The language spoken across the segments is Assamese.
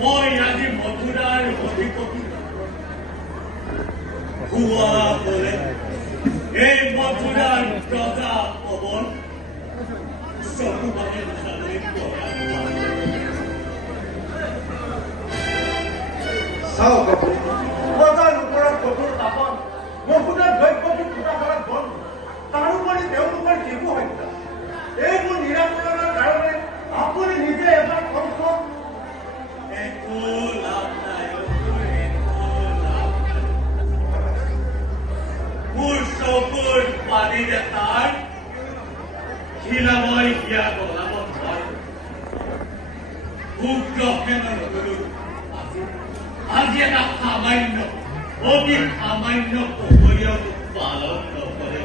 মই আজি মথুৰাৰ অধিপতি হোৱা বলে এই মথুৰাৰ প্ৰজা পৱন চকু পানী চালে চাওক প্ৰজাৰ ওপৰত কঠোৰ শাসন মথুৰাৰ দ্ৰব্যবোৰ ফুটা কৰাত বন্ধ তাৰোপৰি তেওঁলোকৰ শিশু হত্যা এইবোৰ নিৰাকৰণৰ কাৰণে আপুনি নিজে এবাৰ কওকচোন একো লাভ নাই মোৰ চকুৰ পানী দেখাৰ শিলাময় হিয়া গলাব নোৱাৰো উগ্ৰসেনৰ আজি এটা সামান্য অতি সামান্য পোহৰীয়া পালন নকৰে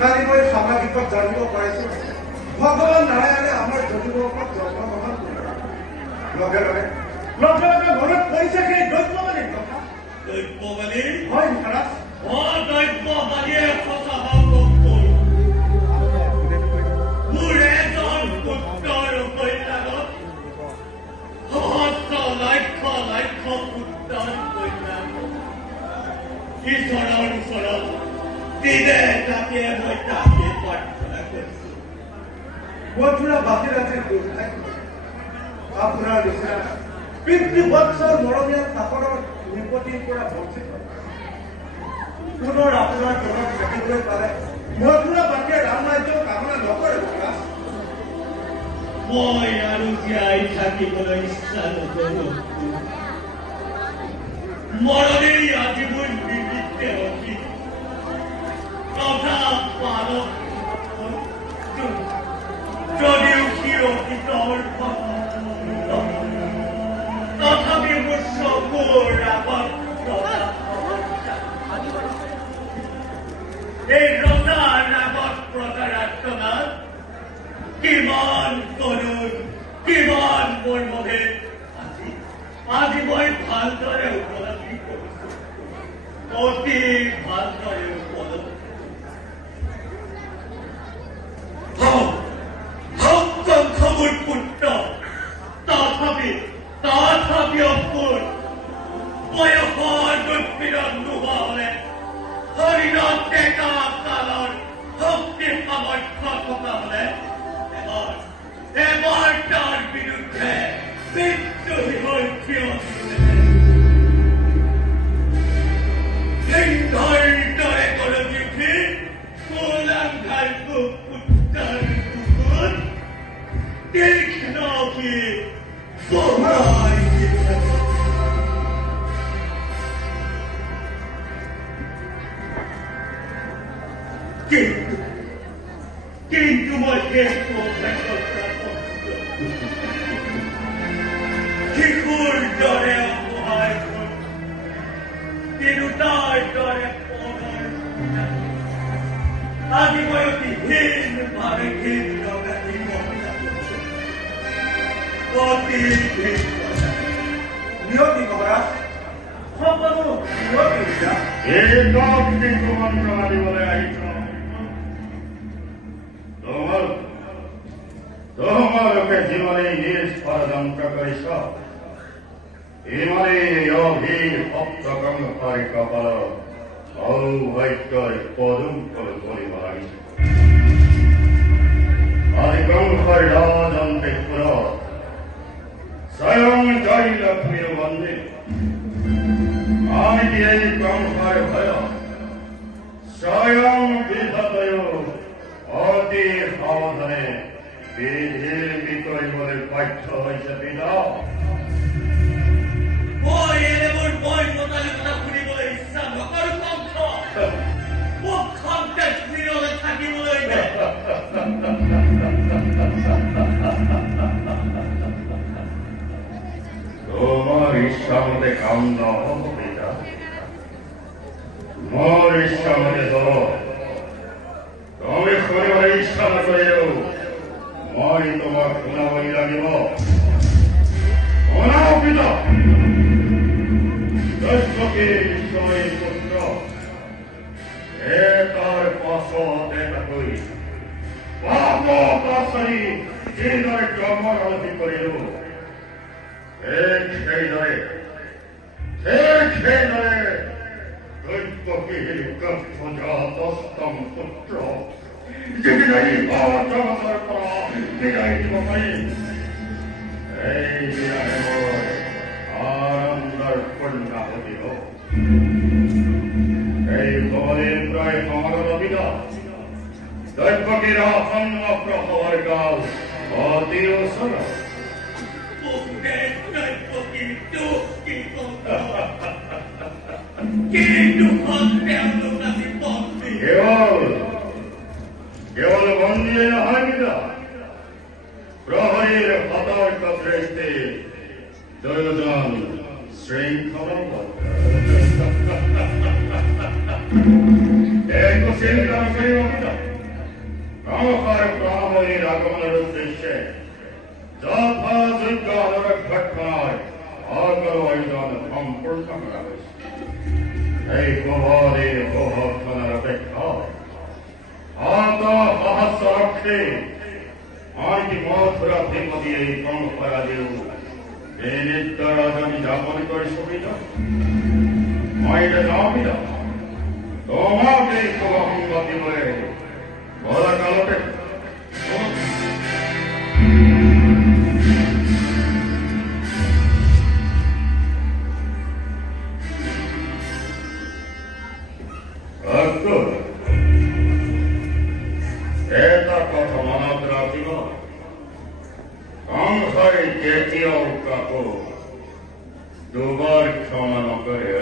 কালি মই সামাজিকত জানিব পাৰিছো ভগৱান নাৰায়ণে আমাৰ যদুবংশত জন্মগ্ৰহণ কৰিলে লগে লগে মনত পৰিছে সেই দৈত্যবাণীৰ কথা দৈত্যবাণীৰ হয় মহাৰাজ দৈত্যবাণীয়ে সঁচা সম্ভৱ হ'ল মোৰ এজন পুত্ৰৰ কন্যাগত সহস্ৰ লক্ষ লক্ষ পুত্ৰৰ কন্যাক ঈশ্বৰৰ ওচৰত দিনে ৰাতিয়ে মই তাকে প্ৰাৰ্থনা কৰিছো মথুৰাবাসীৰ আজি দুৰ্ভাগ্য আপোনাৰ নিচিনা পিতৃবৎসৰ মৰমীয়া শাসনৰ বিপত্তিৰ পৰা বঞ্চিত পুনৰ আপোনাৰ তলত থাকিবলৈ পালে মথুৰাবাসীয়ে ৰামৰাজ্য কামনা নকৰে মহাৰাজ মই আৰু জীয়াই থাকিবলৈ ইচ্ছা নকৰো মৰণেই আজি মোৰ নিমিত্তে অতি তথা পালক যদিও সি অতীতৰ তথাপি মোৰ চকুৰ আগত এই ৰজাৰ আগত প্ৰচাৰাৰ্থনাত কিমান কৰুণ কিমান মোৰ মনে আজি মই ভালদৰে উপলব্ধি কৰিছো অতি ভালদৰে উপলব্ধি মোৰ পুত্ৰ তথাপি অপুৰ বয়সৰ দুৰ্পীড়ন নোহোৱা হলে শৰীৰত ডেকা কালৰ শক্তি সামৰ্থ্য থকা হলে এবাৰ তাৰ বিৰুদ্ধে বিদ্ৰোহী হৈ থিয় সিংহৰ দৰে গৰজি উঠি কোলাংঘাৰ পুত্ৰৰ বুকুত তীক্ষ্ণ কি বহাই কিন্তু মই শিশুৰ দৰে অসহায় তিনিটাৰ দৰে আজি মই অতি হীনভাৱে হীন লগাই নিয়তি মহাৰাজ সকলো নিয়তি মন্ত্ৰ মাৰিবলৈ আহিছ তোমালোকে যিমানে নিজ ষড়যন্ত্ৰ কৰিছ ইমানেই অভিৰ সপ্তকংশাৰী কপালত সৌভাগ্যই পদুম কৰিব লাগিছে আজি কংসৰ ৰাজন্ত্ৰীপুৰত স্বয়ং জয় লক্ষ্মীৰ মন্দিৰ আমি এই কংসৰ ভয় স্বয়ং বিধাতয়ো অতি সাৱধানে বিধিৰ বিতৰিবলৈ বাধ্য হৈছে পিতা মই এনেবোৰ বৈ পতালি কথা শুনিবলৈ ইচ্ছা নকৰো কংস মোক খন্তেক স্থিৰলৈ থাকিবলৈ দে তোমাৰ ইচ্ছামতে কাম নহ'ব পিতা মোৰ ইচ্ছামতে চল তুমি শুনিবলৈ ইচ্ছা নকৰিলেও মই তোমাক শুনাবই লাগিব শুনাও পিতা দৈত্যকে ঈশ্বৰে পুত্ৰ এটাৰ পাছত এটাকৈ পাপ পাচৰি যিদৰে জন্মৰ আৰতি কৰিলো সেইদৰে দৈত্যশীল গৰ্ভজাতস্তম পুত্ৰ যিদিনাই জগতৰ পৰা বিদায় দিব পাৰিম এইদিনাহে মই আনন্দৰ পূৰ্ণাহুতি হওঁ। এই ভৱলীৰ প্ৰায় সমাগত বিদায় দৈত্যকীৰ আসন্ন প্ৰসৱৰ কাল অতি ওচৰ। কেৱল বন্দীয়ে নহয় বিদা প্ৰহৰীৰ সতৰ্ক দৃষ্টি দুয়োজন শৃংখলাবদ্ধ। একো চিন্তা নকৰিব বিদা নমস্কাৰ প্ৰণালীৰ আগমনৰ উদ্দেশ্যে যথাযোগ্য অনুৰক্ষণায় আগৰ আয়োজন সম্পূৰ্ণ কৰা হৈছে। এই ভৱলীৰ প্ৰভাৱখনৰ অপেক্ষা সহস্ৰক্ষে আনকি মথুৰা ভীমতি এই পৰম্পৰাদিও এই নিত্য ৰাজনী যাপন কৰি সুবিধা মই এতিয়া যাওঁ বিদা তোমাক এই শুভ সংবাদ দিবলৈ বলা কালতে এটা কথা মনত ৰাখিব সংসাৰে কেতিয়াও কাকো দুবাৰ ক্ষমা নকৰে।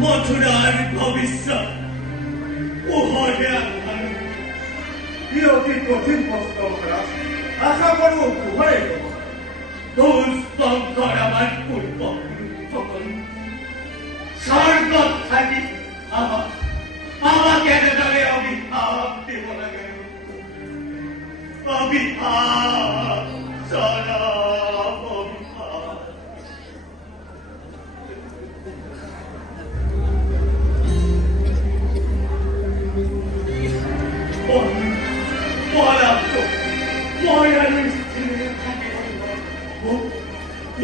মথুরার ভবিষ্যৎ ই অতি কঠিন প্রশ্ন মহারাজ, আশা করব উভয় দুষ্পঙ্কর আমার পূর্ব সকল স্বর্গত থাকি আমাকে দলে অভিশাপ দেব লাগে অভিশাপ সরব অভিশাপ।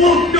মুক্ত